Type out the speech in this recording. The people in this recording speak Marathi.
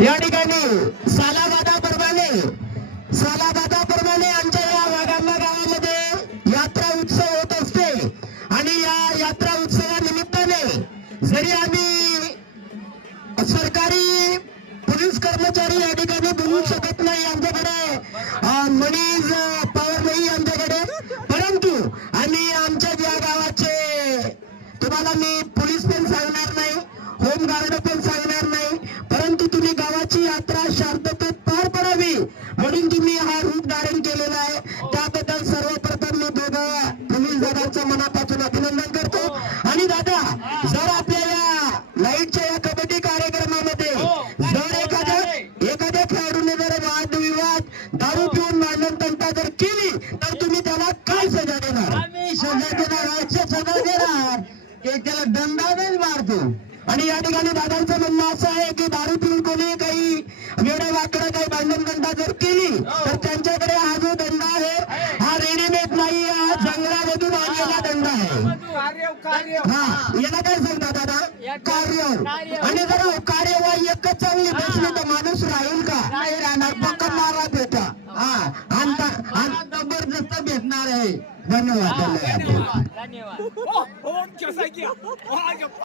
या ठिकाणी सालाबादाप्रमाणे सालाबादाप्रमाणे आमच्या या वागांना गावामध्ये यात्रा उत्सव होत असते. आणि या यात्रा उत्सवानिमित्ताने जरी आम्ही सरकारी पोलीस कर्मचारी या ठिकाणी बोलू शकत नाही आमच्याकडे मनीज पॉवर नाही आमच्याकडे परंतु आम्ही आमच्या या गावाचे तुम्हाला मी पोलीस गावाची यात्रा शांततेत पार पडावी. म्हणून तुम्ही हा रूप धारण केलेला आहे. त्याबद्दल सर्वप्रथम मी दोघं पोलीस दादांचं मनापासून अभिनंदन करतो. आणि दादा जर आपल्या या लाईटच्या या कबड्डी कार्यक्रमामध्ये जर एखाद्या एखाद्या खेळाडूने जर वादविवाद दारू पिऊन भांडण तंटा जर केली तर तुम्ही त्याला काय सजा देणार? सजा देणार अशा सजा देणार. की त्याला दंडानेच मारतो. आणि या ठिकाणी दादांचं म्हणणं असं आहे की दारू पिऊन कोणी केली तर त्यांच्याकडे हा जो दंड आहे हा रेडीमेड नाही हा जंगलामधून आणलेला दंड आहे कार्य कार्य हा याला काय सांगतात दादा कार्य. आणि जर कार्यवाही एकच चांगली बसली तर माणूस राहील का नाही राहणार पक्का मारा भेटा हा जबरदस्त भेटणार आहे धन्यवाद धन्यवाद